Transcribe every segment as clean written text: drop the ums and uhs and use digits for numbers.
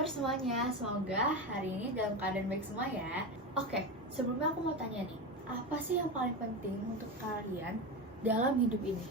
kabar semuanya? Semoga hari ini dalam keadaan baik semua ya. Oke, sebelumnya aku mau tanya nih, apa sih yang paling penting untuk kalian dalam hidup ini?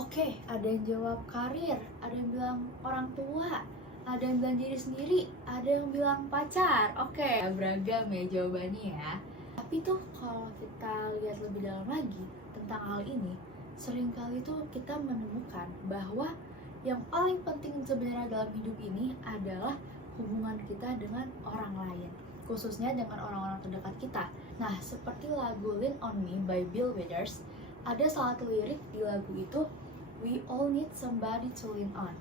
Oke, ada yang jawab karir, ada yang bilang orang tua, ada yang bilang diri sendiri, ada yang bilang pacar. Oke, beragam ya jawabannya ya. Tapi tuh kalau kita lihat lebih dalam lagi tentang hal ini, seringkali tuh kita menemukan bahwa yang paling penting sebenarnya dalam hidup ini adalah hubungan kita dengan orang lain, khususnya dengan orang-orang terdekat kita. Nah, seperti lagu Lean On Me by Bill Withers, ada salah satu lirik di lagu itu, We all need somebody to lean on.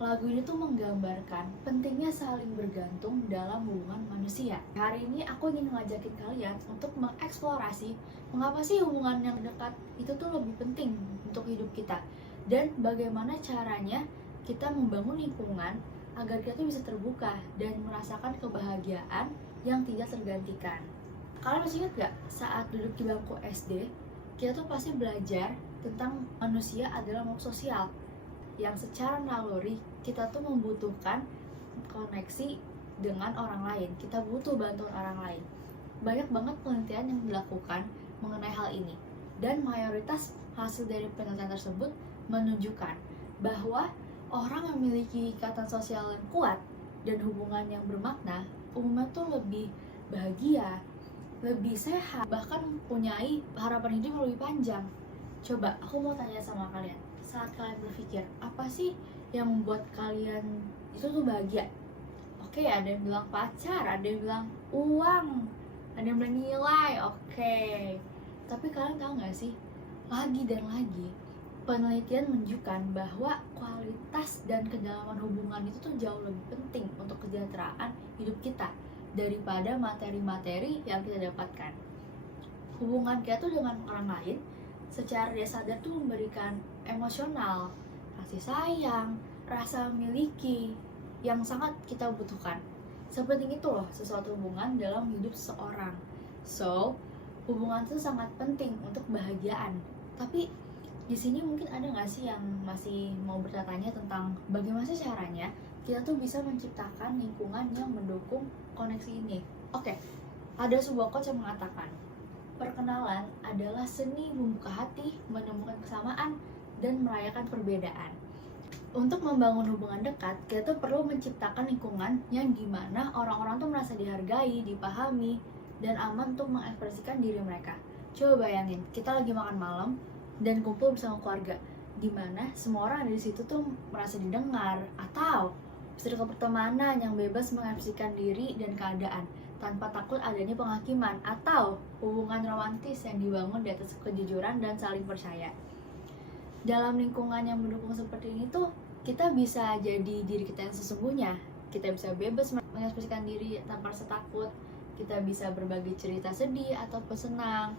Lagu ini tuh menggambarkan pentingnya saling bergantung dalam hubungan manusia. Hari ini aku ingin ngajakin kalian untuk mengeksplorasi mengapa sih hubungan yang dekat itu tuh lebih penting untuk hidup kita, dan bagaimana caranya kita membangun lingkungan agar kita tuh bisa terbuka dan merasakan kebahagiaan yang tidak tergantikan. Kalian masih ingat gak saat duduk di bangku SD, kita tuh pasti belajar tentang manusia adalah makhluk sosial yang secara naluri kita tuh membutuhkan koneksi dengan orang lain. Kita butuh bantuan orang lain. Banyak banget penelitian yang dilakukan mengenai hal ini, dan mayoritas hasil dari penelitian tersebut menunjukkan bahwa orang yang memiliki ikatan sosial yang kuat dan hubungan yang bermakna umumnya tuh lebih bahagia, lebih sehat, bahkan mempunyai harapan hidup yang lebih panjang. Coba aku mau tanya sama kalian, saat kalian berpikir apa sih yang membuat kalian itu tuh bahagia? Oke, ada yang bilang pacar, ada yang bilang uang, ada yang bilang nilai. Oke, tapi kalian tahu gak sih, lagi dan lagi penelitian menunjukkan bahwa kualitas dan kedalaman hubungan itu tuh jauh lebih penting untuk kesejahteraan hidup kita daripada materi-materi yang kita dapatkan. Hubungan kita tuh dengan orang lain secara dia sadar tuh memberikan emosional, kasih sayang, rasa memiliki yang sangat kita butuhkan. Sepenting itu loh sesuatu hubungan dalam hidup seseorang. So, hubungan itu sangat penting untuk kebahagiaan. Tapi di sini mungkin ada nggak sih yang masih mau bertanya tentang bagaimana sih caranya kita tuh bisa menciptakan lingkungan yang mendukung koneksi ini? Oke, ada sebuah quotes yang mengatakan, perkenalan adalah seni membuka hati, menemukan kesamaan, dan merayakan perbedaan. Untuk membangun hubungan dekat, kita tuh perlu menciptakan lingkungan yang dimana orang-orang tuh merasa dihargai, dipahami, dan aman untuk mengekspresikan diri mereka. Coba bayangin, kita lagi makan malam dan kumpul bersama keluarga, dimana semua orang ada di situ tuh merasa didengar, atau circle pertemanan yang bebas mengekspresikan diri dan keadaan tanpa takut adanya penghakiman, atau hubungan romantis yang dibangun di atas kejujuran dan saling percaya. Dalam lingkungan yang mendukung seperti ini tuh kita bisa jadi diri kita yang sesungguhnya. Kita bisa bebas mengekspresikan diri tanpa rasa takut. Kita bisa berbagi cerita sedih ataupun senang.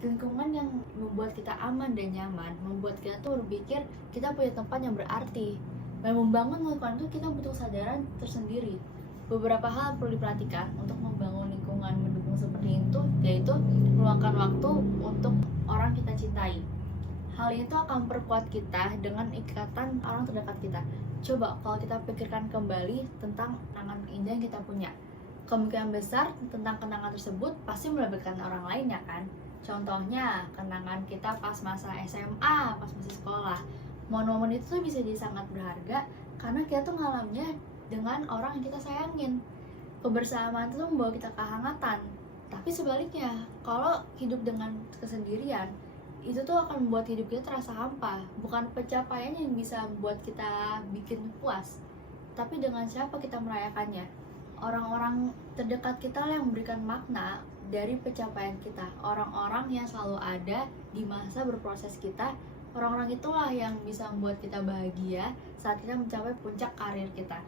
Lingkungan yang membuat kita aman dan nyaman, membuat kita tuh berpikir kita punya tempat yang berarti. Dan membangun lingkungan itu kita butuh kesadaran tersendiri. Beberapa hal perlu diperhatikan untuk membangun lingkungan mendukung seperti itu, yaitu meluangkan waktu untuk orang kita cintai. Hal itu akan memperkuat kita dengan ikatan orang terdekat kita. Coba kalau kita pikirkan kembali tentang kenangan indah yang kita punya, kemungkinan besar tentang kenangan tersebut pasti melibatkan orang lain ya kan? Contohnya, kenangan kita pas masa SMA, pas masih sekolah. Momen-momen itu tuh bisa jadi sangat berharga karena kita tuh ngalamnya dengan orang yang kita sayangin. Kebersamaan itu membawa kita kehangatan. Tapi sebaliknya, kalau hidup dengan kesendirian, itu tuh akan membuat hidup kita terasa hampa. Bukan pencapaian yang bisa membuat kita bikin puas, tapi dengan siapa kita merayakannya. Orang-orang terdekat kita yang memberikan makna dari pencapaian kita, orang-orang yang selalu ada di masa berproses kita. Orang-orang itulah yang bisa membuat kita bahagia saat kita mencapai puncak karir kita.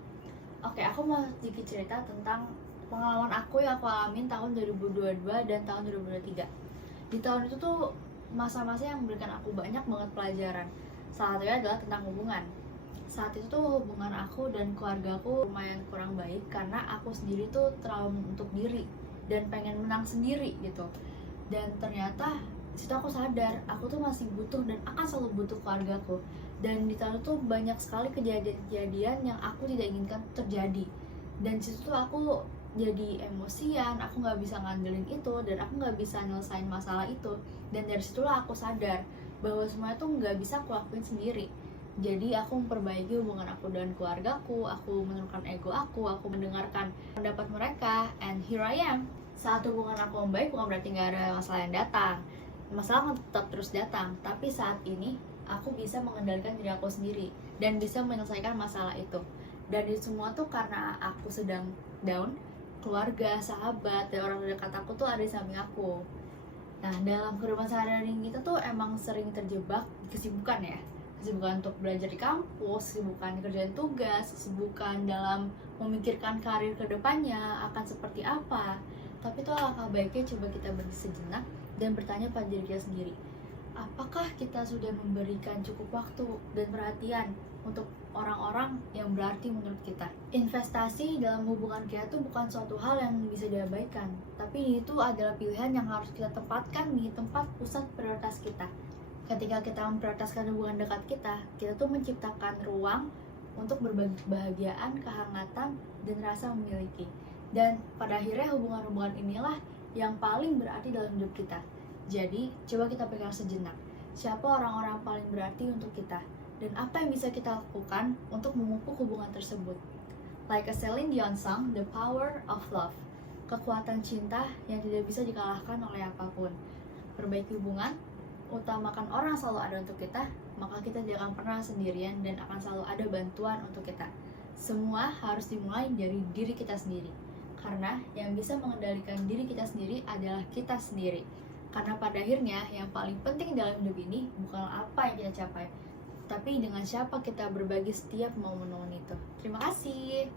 Oke, aku mau sedikit cerita tentang pengalaman aku yang aku alamin tahun 2022 dan tahun 2023. Di tahun itu tuh masa-masa yang memberikan aku banyak banget pelajaran. Salah satunya adalah tentang hubungan. Saat itu tuh hubungan aku dan keluarga aku lumayan kurang baik karena aku sendiri tuh terlalu untuk diri dan pengen menang sendiri gitu. Dan ternyata situ aku sadar aku tuh masih butuh dan akan selalu butuh keluargaku. Dan di tahun itu banyak sekali kejadian-kejadian yang aku tidak inginkan terjadi. Dan situ tuh aku jadi emosian, aku nggak bisa ngandelin itu, dan aku nggak bisa nyelesain masalah itu. Dan dari situlah aku sadar bahwa semuanya tuh nggak bisa aku lakuin sendiri. Jadi aku memperbaiki hubungan aku dengan keluargaku, aku menurunkan ego aku mendengarkan pendapat mereka, and here I am. Saat hubungan aku membaik bukan berarti nggak ada masalah yang datang. Masalah akan tetap terus datang, tapi saat ini aku bisa mengendalikan diri aku sendiri dan bisa menyelesaikan masalah itu. Dan itu semua tuh karena aku sedang down, keluarga, sahabat, dan orang terdekat aku tuh ada di samping aku. Nah, dalam kehidupan sehari-hari kita tuh emang sering terjebak kesibukan ya. Kesibukan untuk belajar di kampus, kesibukan kerjaan tugas, kesibukan dalam memikirkan karir kedepannya akan seperti apa. Tapi tuh alangkah baiknya coba kita berhenti sejenak dan bertanya pada diri kita sendiri. Apakah kita sudah memberikan cukup waktu dan perhatian untuk orang-orang yang berarti menurut kita? Investasi dalam hubungan kita tuh bukan suatu hal yang bisa diabaikan, tapi itu adalah pilihan yang harus kita tempatkan di tempat pusat prioritas kita. Ketika kita memprioritaskan hubungan dekat kita tuh menciptakan ruang untuk berbagi kebahagiaan, kehangatan, dan rasa memiliki. Dan pada akhirnya hubungan-hubungan inilah yang paling berarti dalam hidup kita. Jadi, coba kita pegang sejenak. Siapa orang-orang paling berarti untuk kita? Dan apa yang bisa kita lakukan untuk memupuk hubungan tersebut? Like a Celine Dion song, The Power of Love. Kekuatan cinta yang tidak bisa dikalahkan oleh apapun. Perbaiki hubungan, utamakan orang selalu ada untuk kita, maka kita tidak akan pernah sendirian dan akan selalu ada bantuan untuk kita. Semua harus dimulai dari diri kita sendiri. Karena yang bisa mengendalikan diri kita sendiri adalah kita sendiri. Karena pada akhirnya yang paling penting dalam hidup ini bukanlah apa yang kita capai, tapi dengan siapa kita berbagi setiap momen-momen itu. Terima kasih.